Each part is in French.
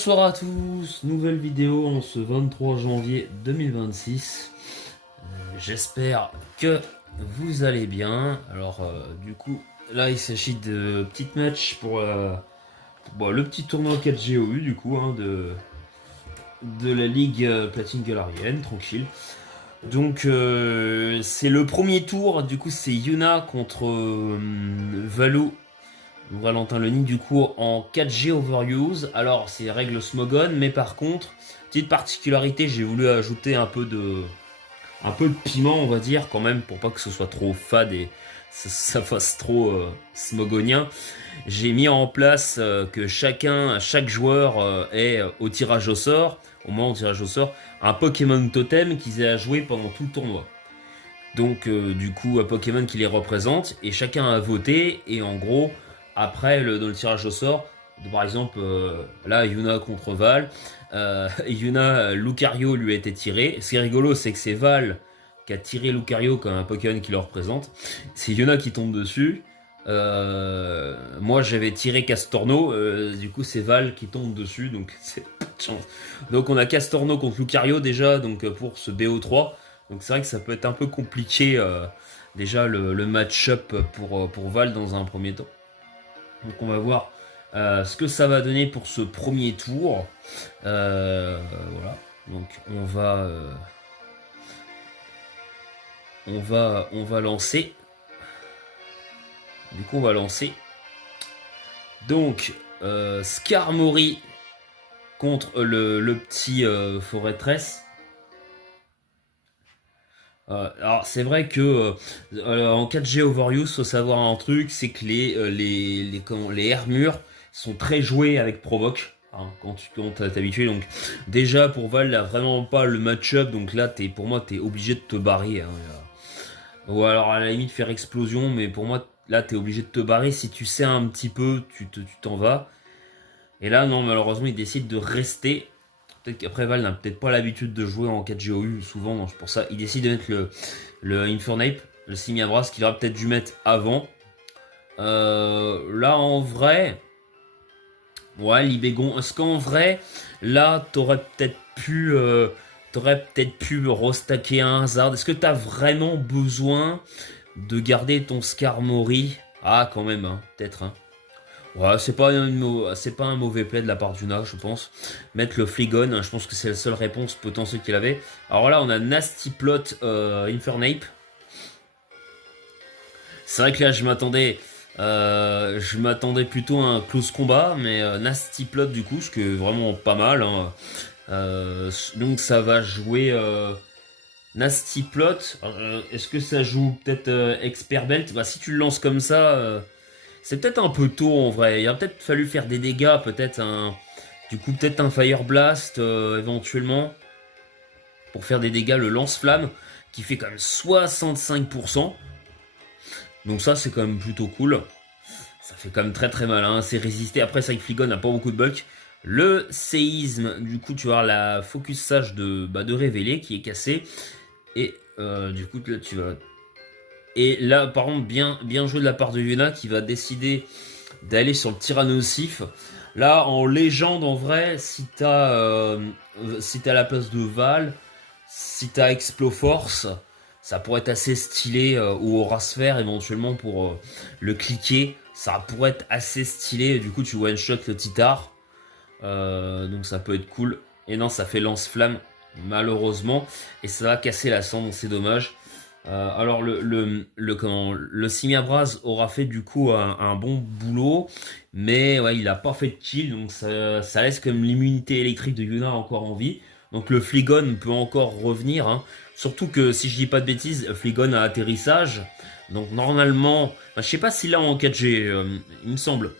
Bonsoir à tous, nouvelle vidéo en ce 23 janvier 2026. J'espère que vous allez bien. Alors du coup, là il s'agit de petits matchs pour le petit tournoi 4GOU du coup de la Ligue Platine Galarienne, tranquille. Donc c'est le premier tour, du coup c'est Yuna contre Valou Valentin Lenny du coup en 4G Overuse. Alors c'est règle Smogon, mais par contre, petite particularité, j'ai voulu ajouter un peu de piment on va dire quand même pour pas que ce soit trop fade et ça fasse trop smogonien. J'ai mis en place que chaque joueur ait au tirage au sort, au moins au tirage au sort, un Pokémon totem qu'ils aient à jouer pendant tout le tournoi. Donc du coup un Pokémon qui les représente et chacun a voté et en gros après dans le tirage au sort, par exemple là Yuna contre Val, Yuna Lucario lui a été tiré. Ce qui est rigolo c'est que c'est Val qui a tiré Lucario comme un Pokémon qui le représente. C'est Yuna qui tombe dessus. Moi j'avais tiré Castorno, du coup c'est Val qui tombe dessus donc c'est pas de chance. Donc on a Castorno contre Lucario déjà donc pour ce BO3. Donc c'est vrai que ça peut être un peu compliqué déjà le match-up pour Val dans un premier temps. Donc on va voir ce que ça va donner pour ce premier tour. Voilà. Donc on va lancer. Du coup on va lancer. Donc Skarmory contre le petit Forêt-Tresse. Alors c'est vrai que en 4G Overuse, faut savoir un truc, c'est que les Hermures sont très joués avec Provoque. Hein, quand t'es habitué, donc déjà pour Val, là vraiment pas le match-up, donc là pour moi t'es obligé de te barrer. Hein, ou alors à la limite faire explosion, mais pour moi là t'es obligé de te barrer. Si tu sais un petit peu, tu t'en vas. Et là non, malheureusement il décide de rester. Peut-être qu'après Val n'a peut-être pas l'habitude de jouer en 4GOU souvent, donc pour ça il décide de mettre le Infernape, le Simiabras qu'il aurait peut-être dû mettre avant. Là en vrai, ouais Libégon, est-ce qu'en vrai, là t'aurais peut-être pu restacker un hasard. Est-ce que t'as vraiment besoin de garder ton Skarmory? Ah quand même, hein, peut-être. Hein. Ouais, c'est pas un mauvais play de la part d'Una, je pense. Mettre le Fligon, hein, je pense que c'est la seule réponse potentielle qu'il avait. Alors là, on a Nasty Plot Infernape. C'est vrai que là, je m'attendais plutôt à un close combat, mais Nasty Plot du coup, ce qui est vraiment pas mal. Hein. Donc ça va jouer Nasty Plot. Est-ce que ça joue peut-être Expert Belt? Bah si tu le lances comme ça. C'est peut-être un peu tôt en vrai. Il a peut-être fallu faire des dégâts, du coup peut-être un Fire Blast éventuellement pour faire des dégâts. Le lance-flamme qui fait quand même 65%. Donc ça c'est quand même plutôt cool. Ça fait quand même très très mal. Hein. C'est résisté. Après ça, Fligon n'a pas beaucoup de bulk. Le séisme, du coup tu vas avoir la focus sage de révéler qui est cassé. Et du coup là tu vas. Et là, par contre, bien joué de la part de Yuna qui va décider d'aller sur le Tyrannosif. Là, en légende, en vrai, si t'as la place de Val, si t'as Exploforce, ça pourrait être assez stylé, ou Aura Sphère éventuellement pour le cliquer. Ça pourrait être assez stylé. Du coup, tu one-shot le Titar. Donc ça peut être cool. Et non, ça fait lance-flamme, malheureusement. Et ça va casser la cendre, c'est dommage. Alors le Simiabras aura fait du coup un bon boulot, mais ouais, il a pas fait de kill, donc ça laisse comme l'immunité électrique de Yuna encore en vie. Donc le Fligon peut encore revenir, hein. Surtout que si je dis pas de bêtises, Fligon a atterrissage. Donc normalement, enfin, je sais pas s'il l'a en 4G, il me semble.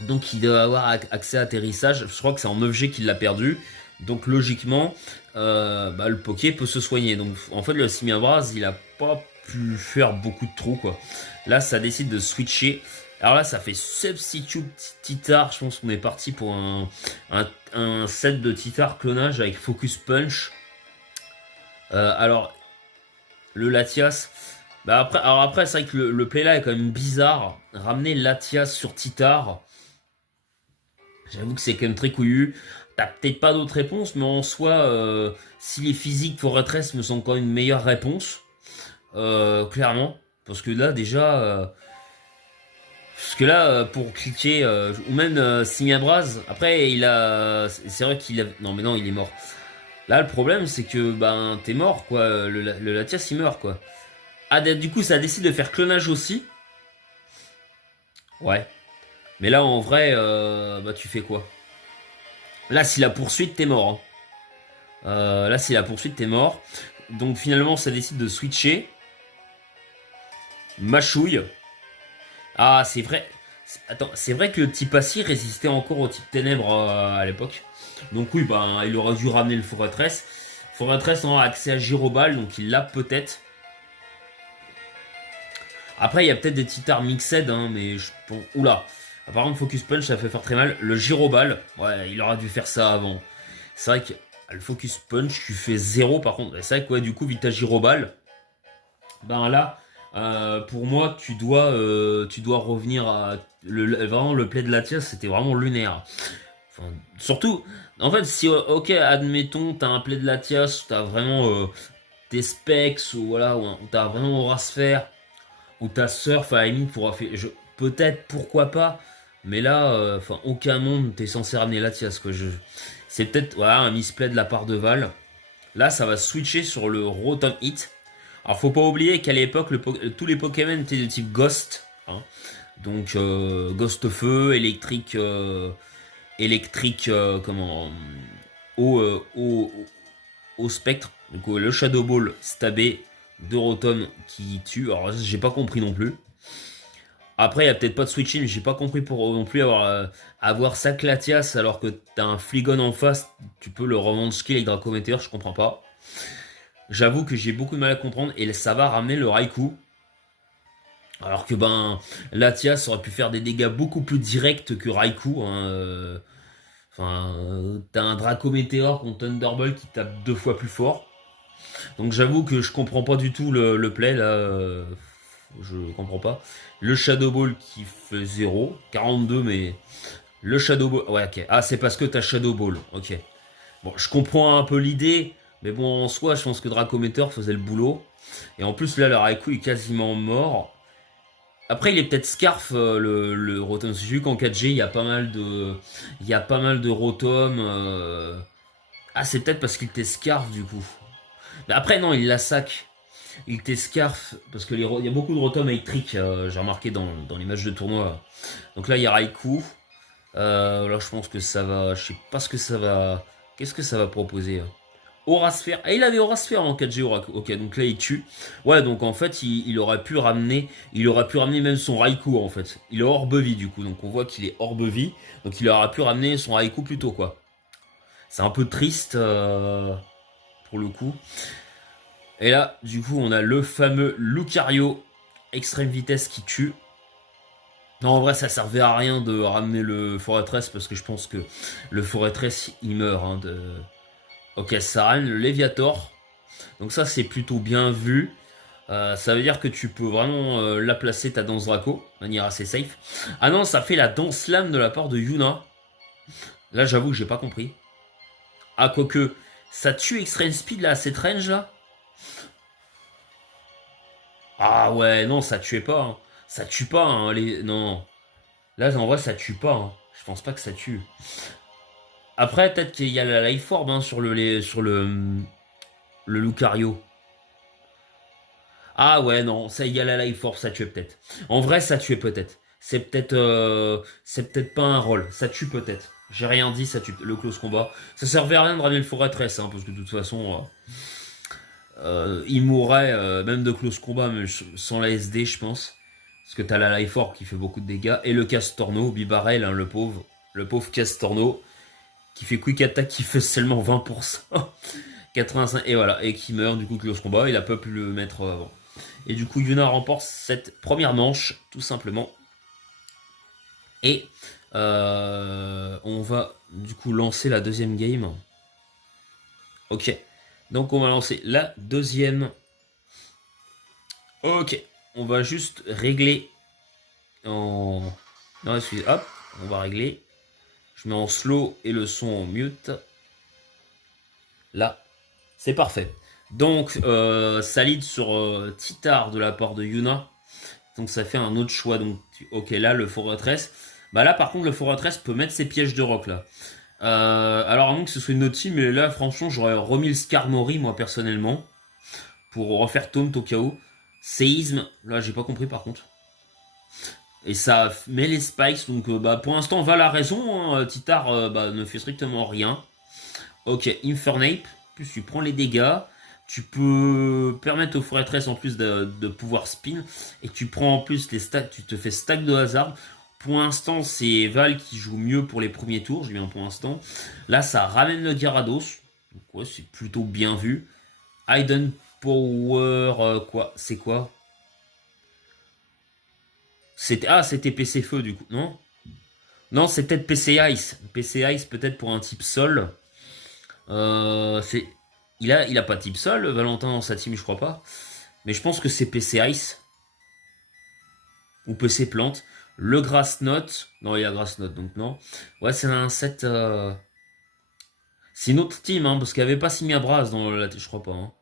Donc il doit avoir accès à atterrissage. Je crois que c'est en 9G qu'il l'a perdu. Donc logiquement, le Poké peut se soigner. Donc en fait le Simiabras il a pas pu faire beaucoup de trous quoi. Là ça décide de switcher. Alors là ça fait Substitute Titar. Je pense qu'on est parti pour un set de Titar clonage avec Focus Punch. Alors le Latias. Après c'est vrai que le play là est quand même bizarre. Ramener Latias sur Titar. J'avoue que c'est quand même très couillu. T'as peut-être pas d'autres réponses, mais en soi, si les physiques forêtresse me semblent quand même une meilleure réponse, clairement. Parce que là, déjà, pour cliquer, ou même Signabraz, après, c'est vrai qu'il a, non, mais non, il est mort. Là, le problème, c'est que, ben, t'es mort, quoi. Le Latias, il meurt, quoi. Ah, du coup, ça décide de faire clonage aussi. Ouais. Mais là, en vrai, bah, tu fais quoi? Là, si la poursuite, t'es mort, hein. Là, si la poursuite, t'es mort. Donc, finalement, ça décide de switcher. Machouille. Ah, c'est vrai. Attends, c'est vrai que le type Assi résistait encore au type Ténèbres à l'époque. Donc oui, ben, il aurait dû ramener le Forêtresse. Forêtresse a accès à Gyrobal, donc il l'a peut-être. Après, il y a peut-être des titars mixed, hein, mais bon, oula. Apparemment, Focus Punch, ça fait faire très mal. Le Gyrobal, ouais, il aurait dû faire ça avant. C'est vrai que le Focus Punch, tu fais 0 par contre. C'est vrai que ouais, du coup, Vita Gyrobal, ben là, pour moi, tu dois revenir à vraiment le play de Latias, c'était vraiment lunaire. Enfin, surtout, en fait, si ok, admettons, t'as un play de Latias, t'as vraiment tes specs ou voilà, ou t'as vraiment Aura Sphere, ou t'as Surf à la limite pour faire, peut-être pourquoi pas, mais là, enfin, aucun monde t'es censé ramener Latias quoi. C'est peut-être voilà un misplay de la part de Val. Là, ça va switcher sur le Rotom Hit. Alors, faut pas oublier qu'à l'époque, tous les Pokémon étaient de type Ghost. Hein. Donc, Ghost Feu, comment, au spectre. Donc, le Shadow Ball stabé de Rotom qui tue. Alors, j'ai pas compris non plus. Après, il y a peut-être pas de switching, j'ai pas compris pour non plus avoir sac Latias alors que t'as un Fligon en face, tu peux le revendre skill avec Dracometer, je comprends pas. J'avoue que j'ai beaucoup de mal à comprendre et ça va ramener le Raikou. Alors que ben, Latias aurait pu faire des dégâts beaucoup plus directs que Raikou. Hein, enfin, t'as un Draco Météor contre Thunderbolt qui tape 2 fois plus fort. Donc j'avoue que je comprends pas du tout le play là. Je comprends pas. Le Shadow Ball qui fait 0, 42 mais le Shadow Ball. Ouais ok. Ah c'est parce que t'as Shadow Ball. Ok. Bon, je comprends un peu l'idée, mais bon, en soi, je pense que Dracometer faisait le boulot. Et en plus, là, le Raikou est quasiment mort. Après, il est peut-être Scarf, le Rotom. J'ai vu qu'en 4G, il y a pas mal de Rotom. Ah, c'est peut-être parce qu'il était Scarf, du coup. Mais après, non, il la sac. Il était Scarf, parce que il y a beaucoup de Rotom électriques, j'ai remarqué dans les matchs de tournoi. Donc là, il y a Raikou. Là, je pense que ça va. Je sais pas ce que ça va. Qu'est-ce que ça va proposer Aura Sphere. Ah, il avait Aura Sphere en 4G Aura. Ok, donc là il tue. Ouais, donc en fait, il aurait pu ramener. Il aurait pu ramener même son Raikou en fait. Il est Orbe Vie du coup. Donc on voit qu'il est Orbe Vie. Donc il aurait pu ramener son Raikou plus tôt quoi. C'est un peu triste pour le coup. Et là, du coup, on a le fameux Lucario extrême vitesse qui tue. Non, en vrai, ça servait à rien de ramener le Forêtress parce que je pense que le Forêtress il meurt. Hein, Ok, ça ramène le Léviator. Donc ça, c'est plutôt bien vu. Ça veut dire que tu peux vraiment la placer ta danse Draco, de manière assez safe. Ah non, ça fait la danse lame de la part de Yuna. Là, j'avoue que j'ai pas compris. Ah, quoique, ça tue Extreme Speed là, à cette range là. Ah ouais, non, ça tuait pas. Hein. Ça tue pas, hein, non. Là, en vrai, ça tue pas. Hein. Je pense pas que ça tue. Après, peut-être qu'il y a la Life Orb hein, sur le Lucario. Ah ouais, non, ça égale à Life Force, ça tuait peut-être. En vrai, ça tuait peut-être. C'est peut-être pas un rôle. Ça tue peut-être. J'ai rien dit, ça tue le close combat. Ça servait à rien de ramener le Forêtress, hein, parce que de toute façon, il mourrait même de close combat, mais sans la SD, je pense. Parce que t'as la Life Orb qui fait beaucoup de dégâts. Et le Castorno, Bibarel, hein, le pauvre. Le pauvre Castorno, qui fait Quick Attack, qui fait seulement 20%. 85, et voilà, et qui meurt du coup close combat. Il a pas pu le mettre avant. Et du coup, Yuna remporte cette première manche, tout simplement. Et on va du coup lancer la deuxième game. Ok. Donc on va lancer la deuxième. Ok. On va juste régler en... Non, excusez. Hop. On va régler. Je mets en slow et le son en mute. Là, c'est parfait. Donc, ça lead sur Titar de la part de Yuna. Donc ça fait un autre choix. Donc, ok, là, le Fortress. Bah là, par contre, le Fortress peut mettre ses pièges de rock, là. Alors, à moins que ce soit une autre team, mais là, franchement, j'aurais remis le Skarmory, moi, personnellement. Pour refaire Taunt au cas où. Séisme, là, j'ai pas compris, par contre. Et ça met les spikes, donc bah, pour l'instant, va la raison. Hein. Titar bah, ne fait strictement rien. Ok, Infernape, plus tu prends les dégâts. Tu peux permettre au Fortress en plus de pouvoir spin. Et tu prends en plus les stacks, tu te fais stack de hasard. Pour l'instant, c'est Val qui joue mieux pour les premiers tours, je viens pour l'instant. Là, ça ramène le Gyarados. Donc ouais, c'est plutôt bien vu. Hidden Power, quoi? C'est quoi? C'était PC Feu du coup, non? Non, c'est peut-être PC Ice. PC Ice peut-être pour un type Sol. C'est... il a pas type Sol, Valentin dans sa team, je crois pas. Mais je pense que c'est PC Ice. Ou PC Plante. Le Grass Note. Non, il y a Grass Note, donc non. Ouais, c'est un set... C'est une autre team, hein, parce qu'il n'y avait pas Simia Brass dans la team, je crois pas. Hein.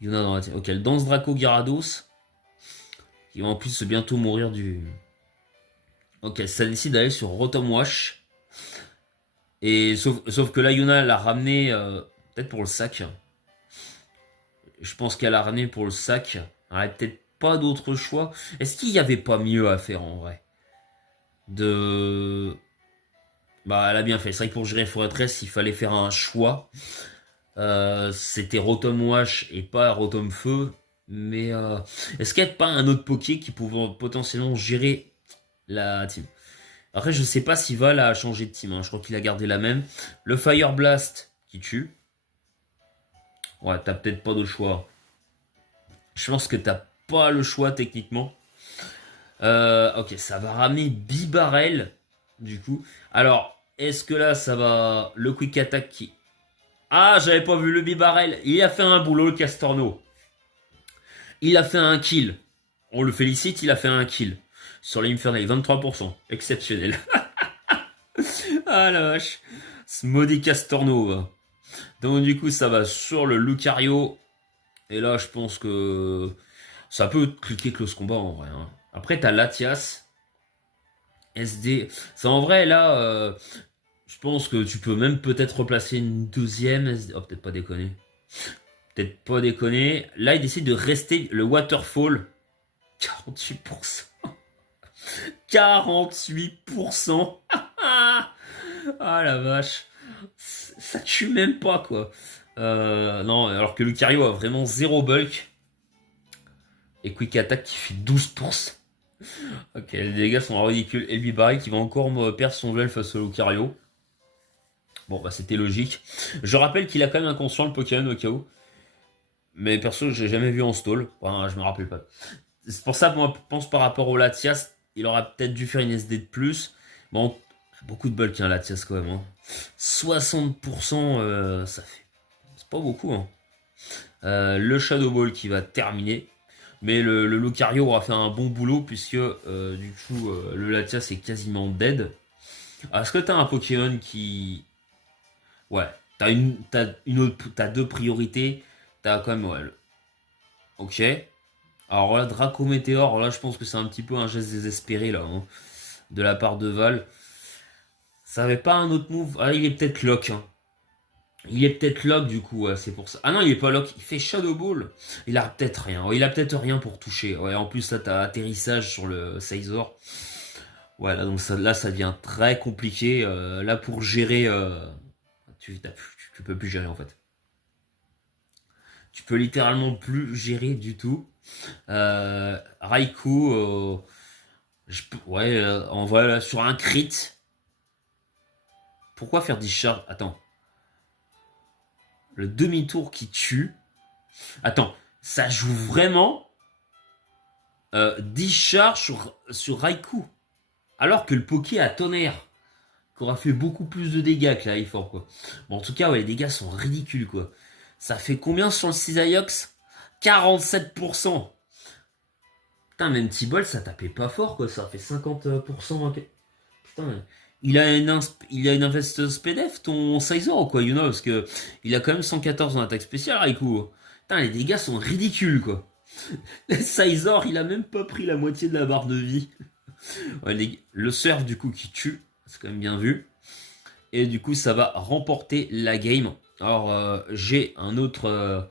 Yuna dans la team. Ok, le Danse Draco Gyarados. Qui va en plus bientôt mourir du... Ok, ça décide d'aller sur Rotom Wash. Et sauf que là, Yuna l'a ramené peut-être pour le sac. Je pense qu'elle a ramené pour le sac. Elle avait peut-être pas d'autre choix. Est-ce qu'il n'y avait pas mieux à faire en vrai? De... Bah, elle a bien fait. C'est vrai que pour gérer Fortress, il fallait faire un choix. C'était Rotom Wash et pas Rotom Feu. Mais est-ce qu'il n'y a pas un autre Poké qui pouvait potentiellement gérer la team? Après, je sais pas si Val a changé de team. Hein. Je crois qu'il a gardé la même. Le Fire Blast qui tue. Ouais, t'as peut-être pas d'autre choix. Je pense que t'as pas le choix techniquement. Ok, ça va ramener Bibarel du coup. Alors, est-ce que là, ça va... Le Quick Attack qui... Ah, j'avais pas vu le Bibarel. Il a fait un boulot, le Castorno. Il a fait un kill. On le félicite, il a fait un kill. Sur l'Infernal, 23%. Exceptionnel. Ah la vache. Ce maudit Castorno. Va. Donc du coup, ça va sur le Lucario. Et là, je pense que ça peut cliquer close combat en vrai. Hein. Après, t'as Latias. SD. C'est en vrai, là, je pense que tu peux même peut-être replacer une deuxième SD. Oh, peut-être pas déconner. Peut-être pas déconner. Là, il décide de rester le Waterfall. 48%. 48%. Ah la vache. Ça tue même pas, quoi. Non, alors que Lucario a vraiment zéro bulk. Et Quick Attack qui fait 12%. Ok, les dégâts sont ridicules. Et Bibarel qui va encore perdre son duel face au Lucario. Bon, bah c'était logique. Je rappelle qu'il a quand même inconscient le Pokémon au cas où. Mais perso, j'ai jamais vu en stall. Enfin, je me rappelle pas. C'est pour ça que moi, je pense par rapport au Latias, il aurait peut-être dû faire une SD de plus. Bon, beaucoup de bulk, hein, Latias quand même. Hein. 60%, ça fait... C'est pas beaucoup, hein. Le Shadow Ball qui va terminer. Mais le Lucario aura fait un bon boulot puisque du coup le Latias est quasiment dead. Est-ce que t'as un Pokémon qui... Ouais, t'as deux priorités. T'as quand même... Ouais, ok. Alors là, Draco Météor, là je pense que c'est un petit peu un geste désespéré là. Hein, de la part de Val. Ça avait pas un autre move. Ah, il est peut-être lock. Hein. Il est peut-être lock du coup, ouais, c'est pour ça. Ah non, il est pas lock, il fait Shadow Ball. Il a peut-être rien. Ouais, il a peut-être rien pour toucher. Ouais, en plus là, t'as atterrissage sur le Scizor. Ouais, là, donc là, ça devient très compliqué. Là, pour gérer, tu peux plus gérer en fait. Tu peux littéralement plus gérer du tout. Raikou, ouais, on va là, sur un crit. Pourquoi faire discharge? Attends. Le demi-tour qui tue. Attends, ça joue vraiment discharge sur Raikou. Alors que le Poké a tonnerre. Qui aura fait beaucoup plus de dégâts que la Fort quoi. Bon, en tout cas, ouais, les dégâts sont ridicules, quoi. Ça fait combien sur le Cisaiox? 47%. Putain, même T-Ball, ça tapait pas fort, quoi. Ça fait 50%. Ok. Putain, il a une investeuse PDF, ton Sizor, quoi, parce que il a quand même 114 en attaque spéciale, Raikou. Putain, les dégâts sont ridicules, quoi. Sizor, il a même pas pris la moitié de la barre de vie. Ouais, le surf, du coup, qui tue, c'est quand même bien vu. Et du coup, ça va remporter la game. Alors, j'ai un autre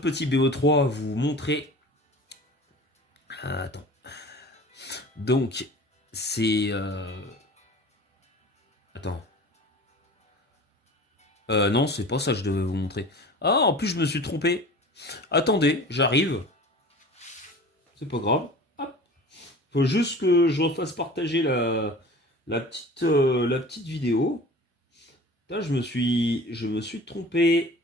petit BO3 à vous montrer. Attends. Donc, c'est... Attends. Non, c'est pas ça que je devais vous montrer. Ah, en plus, je me suis trompé. Attendez, j'arrive. C'est pas grave. Hop. Faut juste que je refasse partager la petite vidéo. Là, je me suis trompé.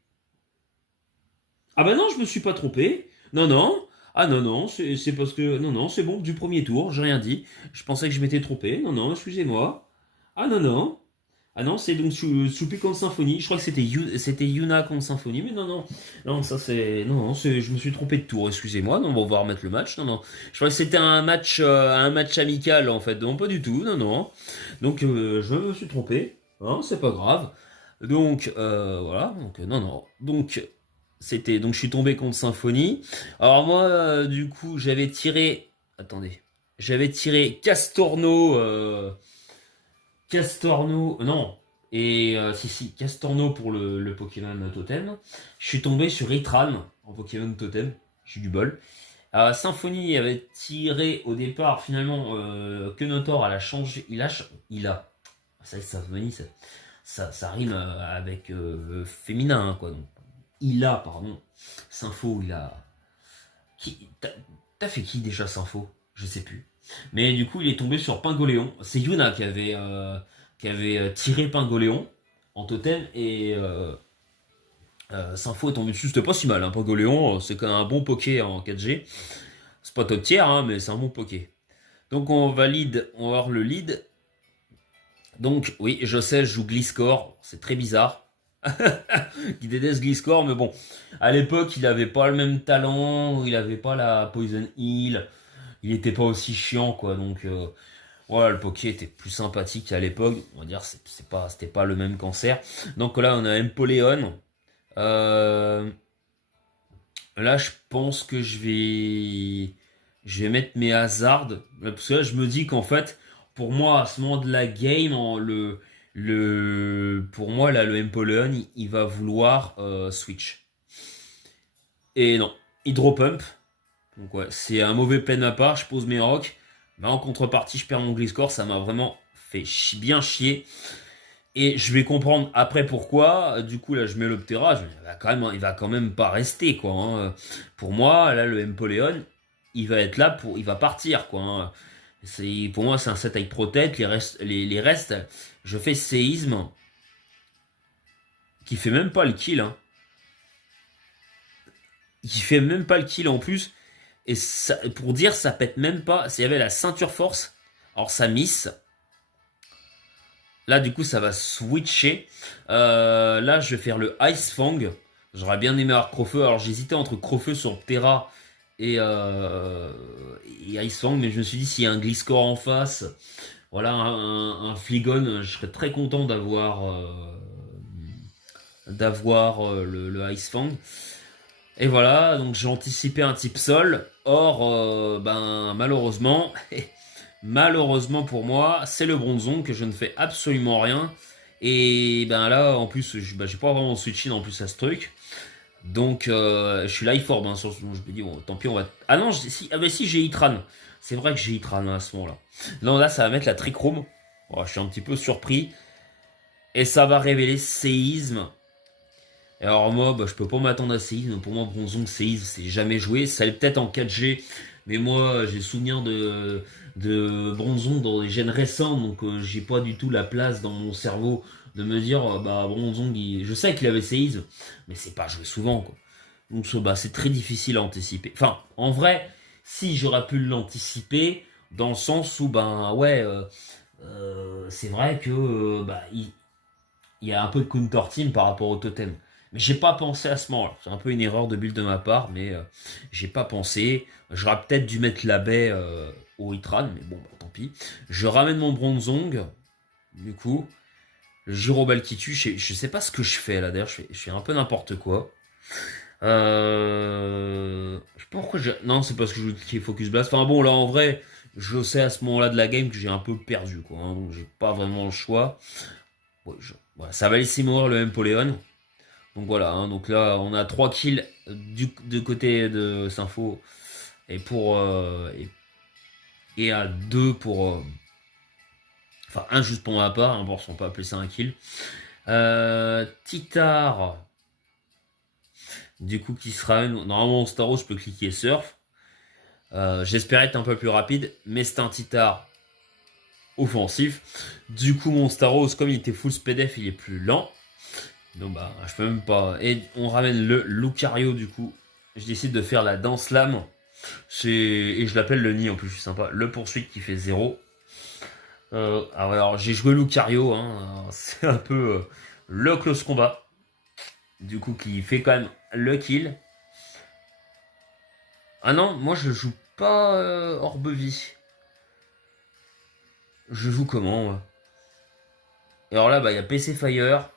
Ah bah non, je me suis pas trompé. Non, non. Ah non, non, c'est parce que... Non, non, c'est bon, du premier tour, j'ai rien dit. Je pensais que je m'étais trompé. Non, non, excusez-moi. Ah non, non. Ah non, c'est donc Soupi contre Symphonie. Je crois que c'était Yuna contre Symphonie, mais non, non. Non, ça c'est... Non, non, je me suis trompé de tour, excusez-moi. Non, on va remettre le match. Non, non. Je crois que c'était un match amical, en fait. Non, pas du tout, non, non. Donc, je me suis trompé. Hein, c'est pas grave. Donc, voilà. Donc, non, non. Donc, donc je suis tombé contre Symphonie. Alors moi, du coup, j'avais tiré... Attendez. J'avais tiré Castorno... Castorno, non, et si, Castorno pour le Pokémon Totem. Je suis tombé sur Itran en Pokémon Totem, j'ai eu du bol. Symphonie avait tiré au départ, finalement, que Notor, elle a changé, il a, ça Symphonie, ça rime avec féminin, hein, quoi, donc. Il a, pardon, Sympho, il a... T'as fait qui déjà Sympho? Je sais plus. Mais du coup, il est tombé sur Pingoléon. C'est Yuna qui avait tiré Pingoléon en totem et Sympho est tombé dessus. C'était pas si mal. Hein. Pingoléon, c'est quand même un bon poké en 4G. C'est pas top tier, hein, mais c'est un bon poké. Donc on va voir le lead. Donc oui, je sais, je joue Gliscor. C'est très bizarre. Qui déteste Gliscor, mais bon. À l'époque, il avait pas le même talent. Il avait pas la Poison Heal. Il était pas aussi chiant, quoi. Donc... voilà, le Poké était plus sympathique à l'époque. On va dire, c'était pas le même cancer. Donc là, on a Empoleon. Euh, Là, je pense que je vais mettre mes hasards. Parce que là, je me dis qu'en fait, pour moi, à ce moment de la game, pour moi, là, le Empoleon, il va vouloir switch. Et non, Hydro Pump. Donc ouais, c'est un mauvais play de ma part. Je pose mes rocks. Mais en contrepartie, je perds mon Gliscor. Ça m'a vraiment fait bien chier. Et je vais comprendre après pourquoi. Du coup, là, je mets l'Optera. Il va quand même pas rester, quoi. Hein. Pour moi, là, le Empoleon, il va être là il va partir, quoi. Hein. Pour moi, c'est un set avec Protect. Les restes, je fais séisme. Qui fait même pas le kill, hein. Qui fait même pas le kill en plus. Et ça, pour dire, ça pète même pas. Il y avait la ceinture force. Alors, ça miss. Là, du coup, ça va switcher. Là, je vais faire le Ice Fang. J'aurais bien aimé avoir Crofeu. Alors, j'hésitais entre Crofeu sur Ptera et Ice Fang. Mais je me suis dit, s'il y a un Gliscor en face, voilà, un Flygon, je serais très content d'avoir le Ice Fang. Et voilà, donc j'ai anticipé un type sol. Or, ben, malheureusement... Malheureusement pour moi, c'est le Bronzong que je ne fais absolument rien. Et ben là, en plus, j'ai pas vraiment switch in en plus à ce truc. Donc, je suis life orb. Hein, je me dis, bon, tant pis, on va. Ah non, si j'ai Itran. C'est vrai que j'ai Itran à ce moment-là. Non, là, ça va mettre la trichrome. Bon, je suis un petit peu surpris. Et ça va révéler séisme. Et alors, moi, bah, je peux pas m'attendre à séisme. Pour moi, Bronzong, séisme, c'est jamais joué. Ça l'est peut-être en 4G. Mais moi, j'ai souvenir de Bronzong dans les gènes récents, donc j'ai pas du tout la place dans mon cerveau de me dire, bah Bronzong, je sais qu'il avait séisme, mais c'est pas joué souvent, quoi. Donc bah, c'est très difficile à anticiper. Enfin, en vrai, si j'aurais pu l'anticiper, dans le sens où, ben ouais, c'est vrai que bah, il y a un peu de counter team par rapport au totem. Mais j'ai pas pensé à ce moment-là. C'est un peu une erreur de build de ma part, mais j'ai pas pensé. J'aurais peut-être dû mettre la baie au Itran, mais bon, bah, tant pis. Je ramène mon Bronzong. Du coup, le Girobal qui tue, je sais pas ce que je fais là, d'ailleurs, je fais un peu n'importe quoi. Je sais pas pourquoi je... Non, c'est parce que je joue qui Focus Blast. Enfin bon, là en vrai, je sais à ce moment-là de la game que j'ai un peu perdu, quoi. Hein, donc j'ai pas vraiment le choix. Ouais, voilà, ça va laisser mourir le Empoleon. Donc voilà, hein, donc là on a 3 kills de côté de Sinfo et et à 2 pour enfin un juste pour ma part, hein, bon, on peut appeler ça un kill. Titar, du coup qui sera normalement en Staro, je peux cliquer surf. J'espère être un peu plus rapide, mais c'est un Titar offensif. Du coup mon Staros, comme il était full SPDF, il est plus lent. Donc bah je peux même pas. Et on ramène le Lucario du coup. Je décide de faire la danse lame. Et je l'appelle le nid en plus, je suis sympa. Le poursuite qui fait 0. Alors j'ai joué Lucario, hein, c'est un peu le close combat. Du coup qui fait quand même le kill. Ah non, moi je joue pas Orbe-Vie. Je joue comment moi? Et alors là, bah il y a PC Fire.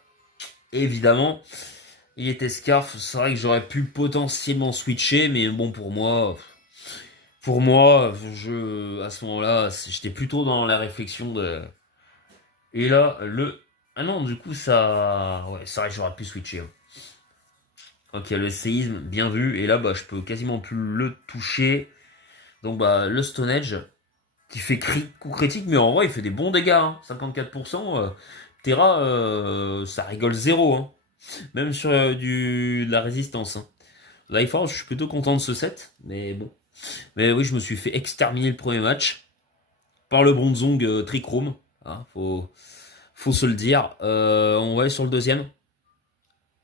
Et évidemment, il était Scarf. C'est vrai que j'aurais pu potentiellement switcher, mais bon pour moi, à ce moment-là, j'étais plutôt dans la réflexion de. Et là, ah non, du coup ça, ouais, c'est vrai que j'aurais pu switcher, hein. Ok, le séisme, bien vu. Et là, bah je peux quasiment plus le toucher. Donc bah le Stone Edge qui fait coup critique, mais en vrai il fait des bons dégâts, hein. 54%. Terra, ça rigole zéro, hein. Même sur de la résistance, hein. Life Force, je suis plutôt content de ce set, mais bon. Mais oui, je me suis fait exterminer le premier match par le Bronzong Trichrome, hein, faut se le dire. On va aller sur le deuxième.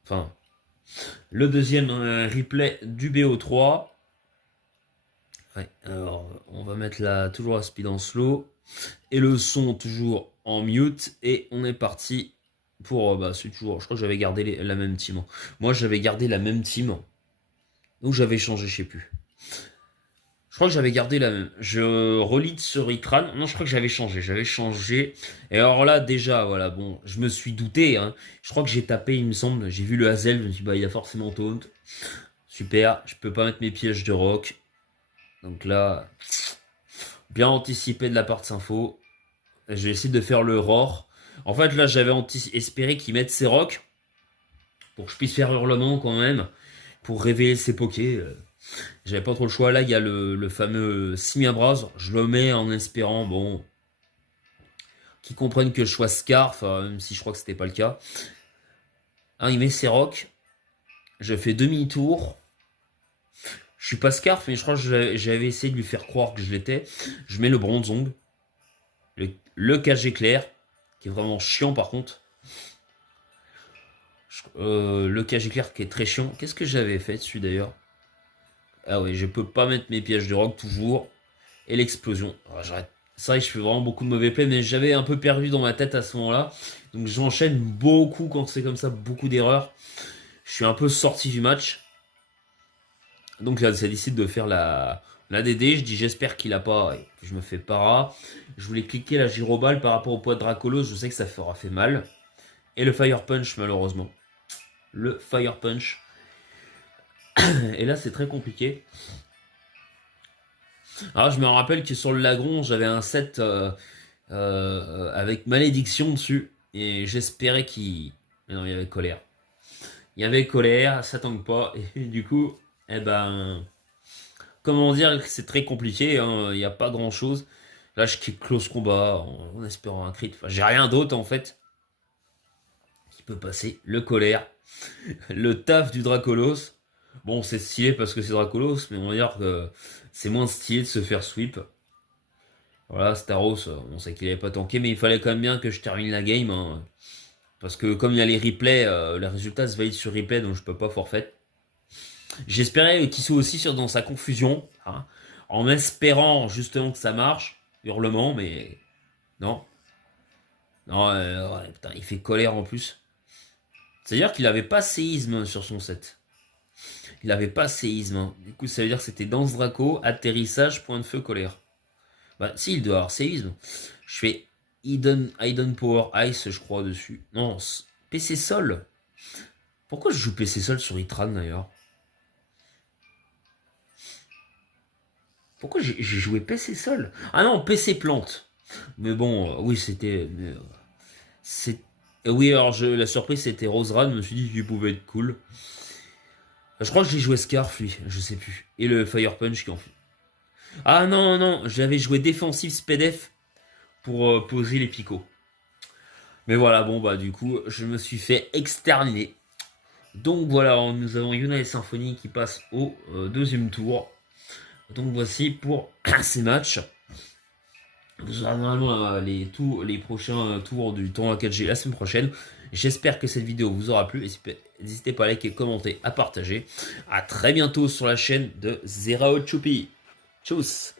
Enfin, le deuxième replay du BO3. Ouais, alors, on va mettre là toujours la speed en slow. Et le son toujours en mute. Et on est parti pour. Bah, c'est toujours. Je crois que j'avais gardé la même team, hein. Moi, j'avais gardé la même team. Donc, j'avais changé, je sais plus. Je crois que j'avais gardé la même. Je relis sur Itran. Non, je crois que j'avais changé. J'avais changé. Et alors là, déjà, voilà, bon, je me suis douté, hein. Je crois que j'ai tapé, il me semble. J'ai vu le Hazel. Je me suis dit, bah, il a forcément taunt. Super. Je peux pas mettre mes pièges de rock. Donc là, bien anticipé de la part de Sympho. Je vais essayer de faire le roar. En fait, là, j'avais espéré qu'il mette ses rocks. Pour que je puisse faire hurlement quand même. Pour révéler ses pokés. J'avais pas trop le choix. Là, il y a le fameux Simiabras. Je le mets en espérant, bon, qu'ils comprennent que je sois Scarf, même si je crois que c'était pas le cas. Hein, il met ses rocks. Je fais demi-tour. Je suis pas Scarf, mais je crois que j'avais essayé de lui faire croire que je l'étais. Je mets le Bronzong. Le cage éclair, qui est vraiment chiant par contre. Le cage éclair qui est très chiant. Qu'est-ce que j'avais fait dessus d'ailleurs? Ah oui, je peux pas mettre mes pièges de rock toujours. Et l'explosion. J'arrête. C'est vrai que je fais vraiment beaucoup de mauvais plays, mais j'avais un peu perdu dans ma tête à ce moment-là. Donc j'enchaîne beaucoup quand c'est comme ça, beaucoup d'erreurs. Je suis un peu sorti du match. Donc là, ça décide de faire la DD. Je dis j'espère qu'il a pas. Et je me fais para. Je voulais cliquer la gyroball par rapport au poids de Dracolos. Je sais que ça fera fait mal. Et le Fire Punch, malheureusement. Le Fire Punch. Et là, c'est très compliqué. Alors, je me rappelle que sur le Lagron, j'avais un set avec malédiction dessus. Et j'espérais qu'il. Mais non, il y avait colère. Il y avait colère, ça tangue pas. Et du coup, eh ben. Comment dire que c'est très compliqué, hein, il n'y a pas grand chose. Là, je kick close combat en espérant un crit. Enfin, j'ai rien d'autre en fait qui peut passer. Le colère, le taf du Dracolos. Bon, c'est stylé parce que c'est Dracolos, mais on va dire que c'est moins stylé de se faire sweep. Voilà, Staros, on sait qu'il n'avait pas tanké, mais il fallait quand même bien que je termine la game, hein, parce que comme il y a les replays, les résultats se valident sur replay, donc je peux pas forfait. J'espérais qu'il soit aussi dans sa confusion, hein, en espérant justement que ça marche, hurlement, mais non. Non, ouais, putain, il fait colère en plus. C'est-à-dire qu'il avait pas séisme sur son set. Il avait pas séisme, hein. Du coup, ça veut dire que c'était danse Draco, atterrissage, point de feu, colère. Bah, si, il doit avoir séisme. Je fais Hidden Power Ice, je crois, dessus. Non, PC Sol. Pourquoi je joue PC Sol sur Itran d'ailleurs? Pourquoi j'ai joué PC Sol? Ah non, PC Plante. Mais bon, oui, c'était. C'est. Oui, alors la surprise c'était Roserad, je me suis dit qu'il pouvait être cool. Je crois que j'ai joué Scarf, lui, je sais plus. Et le Fire Punch qui en fait. Ah non, non, j'avais joué défensif SPDF pour poser les picots. Mais voilà, bon, bah, du coup, je me suis fait exterminer. Donc voilà, nous avons Yuna et Symphony qui passent au deuxième tour. Donc voici pour ces matchs. Vous aurez normalement les prochains tours du tournoi 4G la semaine prochaine. J'espère que cette vidéo vous aura plu. N'hésitez pas à liker, commenter, à partager. A très bientôt sur la chaîne de Zerao Choupi. Tchuss.